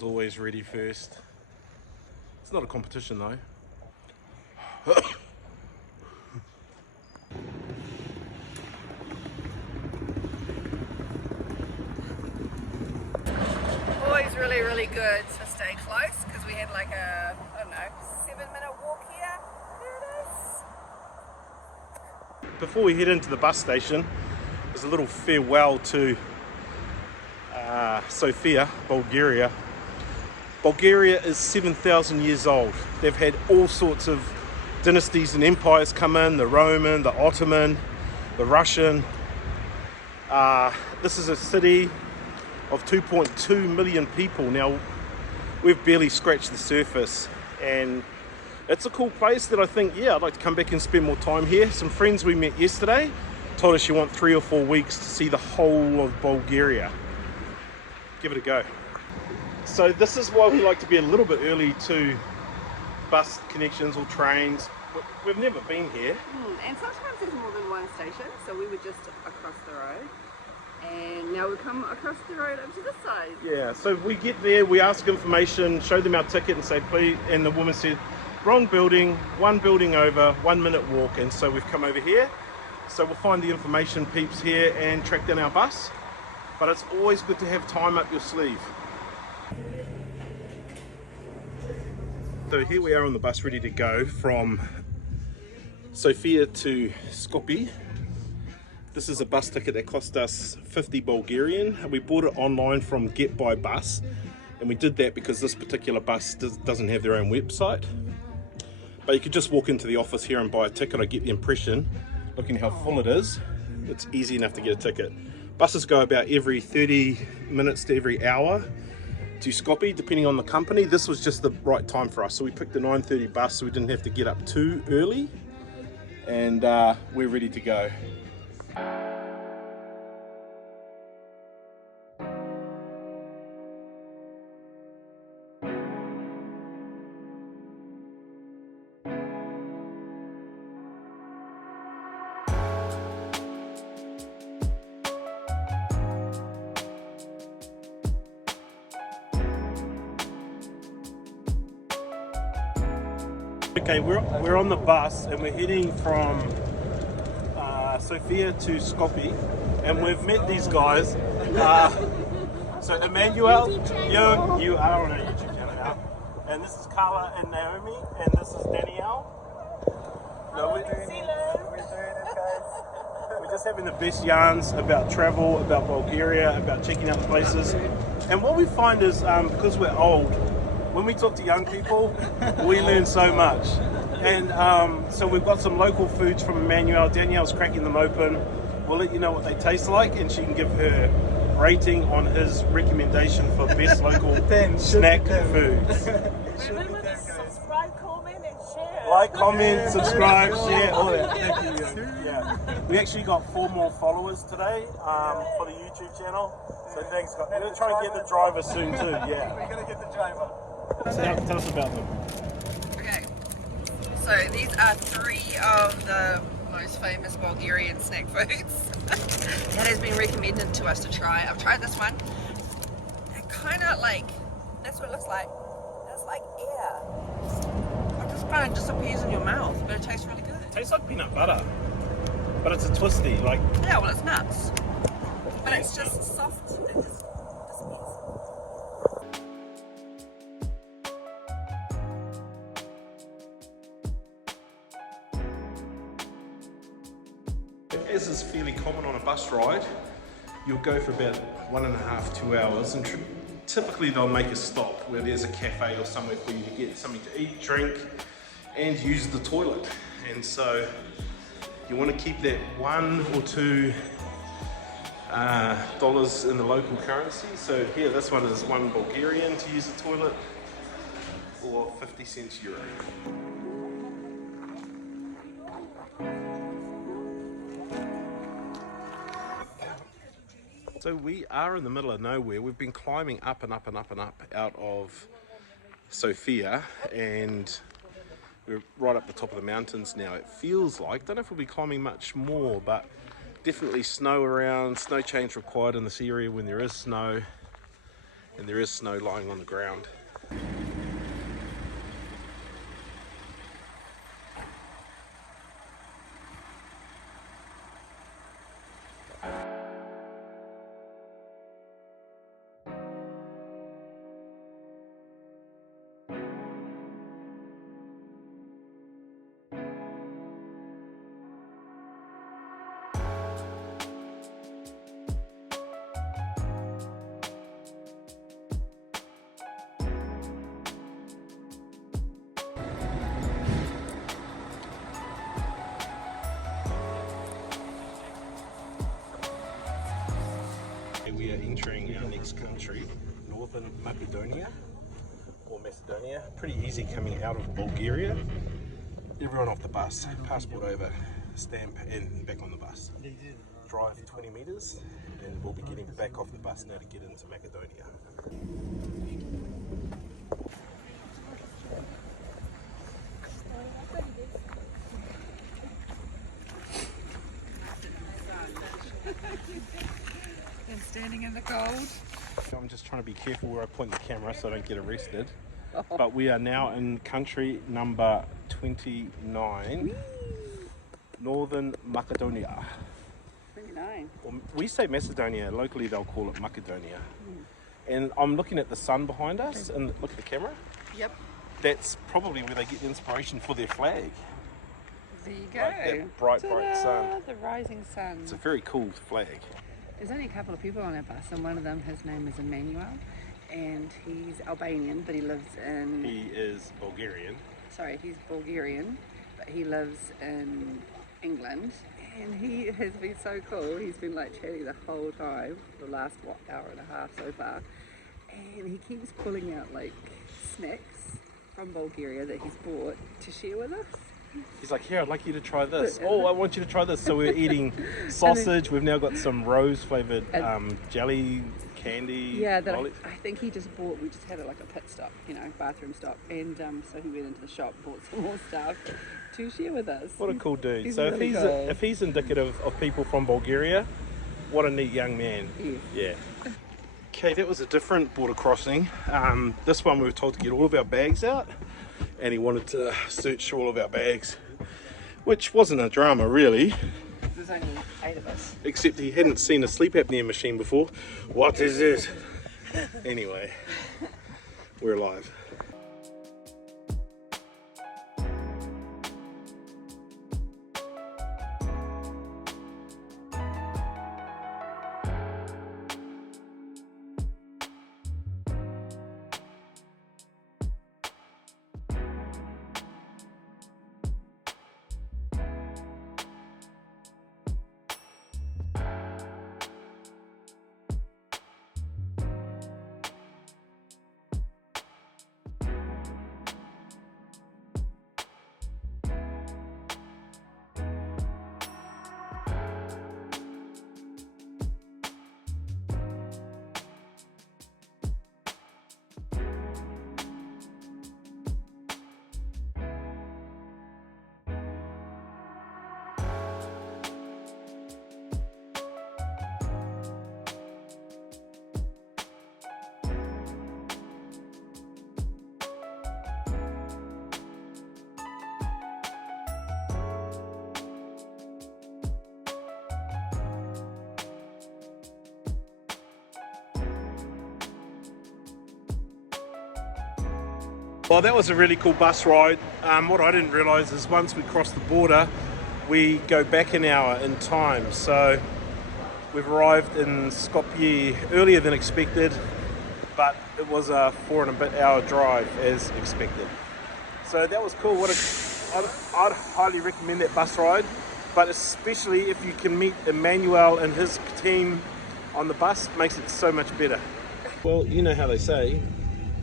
Always ready first. It's not a competition though. Always really good to stay close because we had like a, I don't know, 7-minute walk here. There it is. Before we head into the bus station, there's a little farewell to Sofia, Bulgaria. Bulgaria is 7,000 years old. They've had all sorts of dynasties and empires come in, the Roman, the Ottoman, the Russian. This is a city of 2.2 million people. Now, we've barely scratched the surface, and it's a cool place that I think, yeah, I'd like to come back and spend more time here. Some friends we met yesterday told us you want 3 or 4 weeks to see the whole of Bulgaria. Give it a go. So this is why we like to be a little bit early to bus connections or trains. We've never been here. And sometimes there's more than one station, so we were just across the road. And now we come across the road over to this side. Yeah, so we get there, we ask information, show them our ticket and say, please, and the woman said, wrong building, one building over, 1 minute walk. And so we've come over here. So we'll find the information peeps here and track down our bus. But it's always good to have time up your sleeve. So here we are on the bus ready to go from Sofia to Skopje. This is a bus ticket that cost us 50 Bulgarian. We bought it online from Get By Bus, and we did that because this particular bus doesn't have their own website. But you could just walk into the office here and buy a ticket. I get the impression, looking how full it is, it's easy enough to get a ticket. Buses go about every 30 minutes to every hour to Skopje, depending on the company. This was just the right time for us, so we picked the 9:30 bus so we didn't have to get up too early, and we're ready to go. Okay, we're on the bus and we're heading from Sofia to Skopje, and we've met these guys. So Emmanuel, you are on our YouTube channel now, and this is Carla and Naomi, and this is Danielle. No, we're doing it, guys. We're just having the best yarns about travel, about Bulgaria, about checking out places. And what we find is, because we're old, when we talk to young people, we learn so much. And so we've got some local foods from Emmanuel. Danielle's cracking them open. We'll let you know what they taste like, and she can give her rating on his recommendation for best local snack foods. Remember to subscribe, comment, and share. Like, comment, subscribe, share, all that. Thank you. Yeah. We actually got 4 more followers today for the YouTube channel. So thanks, guys. We're going to try and get the driver soon too. Yeah. We're going to get the driver. Tell us about them. Okay, so these are 3 of the most famous Bulgarian snack foods that has been recommended to us to try. I've tried this one. It kind of like, that's what it looks like. It's like air. It just kind of disappears in your mouth, but it tastes really good. It tastes like peanut butter, but it's a twisty, like. Yeah, well, it's nuts, but it's just soft. It just disappears. As is fairly common on a bus ride, you'll go for about 1.5 to 2 hours, and typically they'll make a stop where there's a cafe or somewhere for you to get something to eat, drink, and use the toilet. And so you want to keep that $1 or $2 dollars in the local currency. So here, this one is 1 Bulgarian to use the toilet, or 50 cents euro. So we are in the middle of nowhere. We've been climbing up and up and up and up out of Sofia, and we're right up the top of the mountains now. It feels like, don't know if we'll be climbing much more, but definitely snow around, snow change required in this area when there is snow. and there is snow lying on the ground. We are entering our next country, North Macedonia, or Macedonia. Pretty easy coming out of Bulgaria. Everyone off the bus, passport over, stamp, and back on the bus. Drive 20 meters, and we'll be getting back off the bus now to get into Macedonia. And standing in the cold. I'm just trying to be careful where I point the camera so I don't get arrested. But we are now in country number 29, Northern Macedonia. 29. Well, we say Macedonia, locally they'll call it Macedonia. And I'm looking at the sun behind us, and look at the camera. Yep. That's probably where they get the inspiration for their flag. There you go. Like that bright, bright sun. The rising sun. It's a very cool flag. There's only a couple of people on our bus, and one of them, his name is Emmanuel, and he's Albanian, but he lives in... He is Bulgarian. Sorry, he's Bulgarian, but he lives in England, and he has been so cool. He's been like chatting the whole time, the last, hour and a half so far, and he keeps pulling out like snacks from Bulgaria that he's bought to share with us. He's like, here, I'd like you to try this. Oh, I want you to try this. So we're eating sausage. We've now got some rose flavoured jelly, candy. Yeah, that I think he just bought. We just had like a pit stop, bathroom stop. And so he went into the shop, bought some more stuff to share with us. What a cool dude. He's So really if he's indicative of people from Bulgaria, what a neat young man. Yes. Yeah. Okay, that was a different border crossing. This one we were told to get all of our bags out. And he wanted to search all of our bags, which wasn't a drama really. There's only 8 of us. Except he hadn't seen a sleep apnea machine before. What is this? Anyway, we're alive. Well, that was a really cool bus ride. What I didn't realise is once we cross the border, we go back an hour in time. So we've arrived in Skopje earlier than expected, but it was a 4 and a bit hour drive as expected. So that was cool. I'd highly recommend that bus ride, but especially if you can meet Emmanuel and his team on the bus, makes it so much better. Well, you know how they say,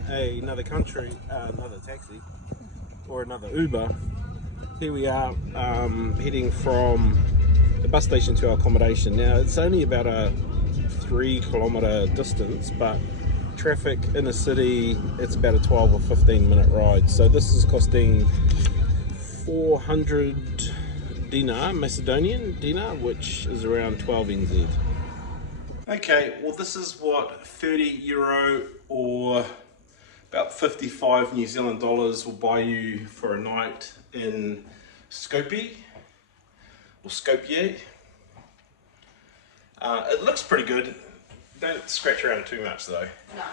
another country, another taxi, or another Uber. Here we are heading from the bus station to our accommodation. Now it's only about a 3-kilometre distance, but traffic in the city, it's about a 12 or 15 minute ride. So this is costing 400 dinar, Macedonian dinar, which is around 12 NZ. Okay, well this is what €30 or about 55 New Zealand dollars will buy you for a night in Skopje or Skopje. It looks pretty good. Don't scratch around too much though. No.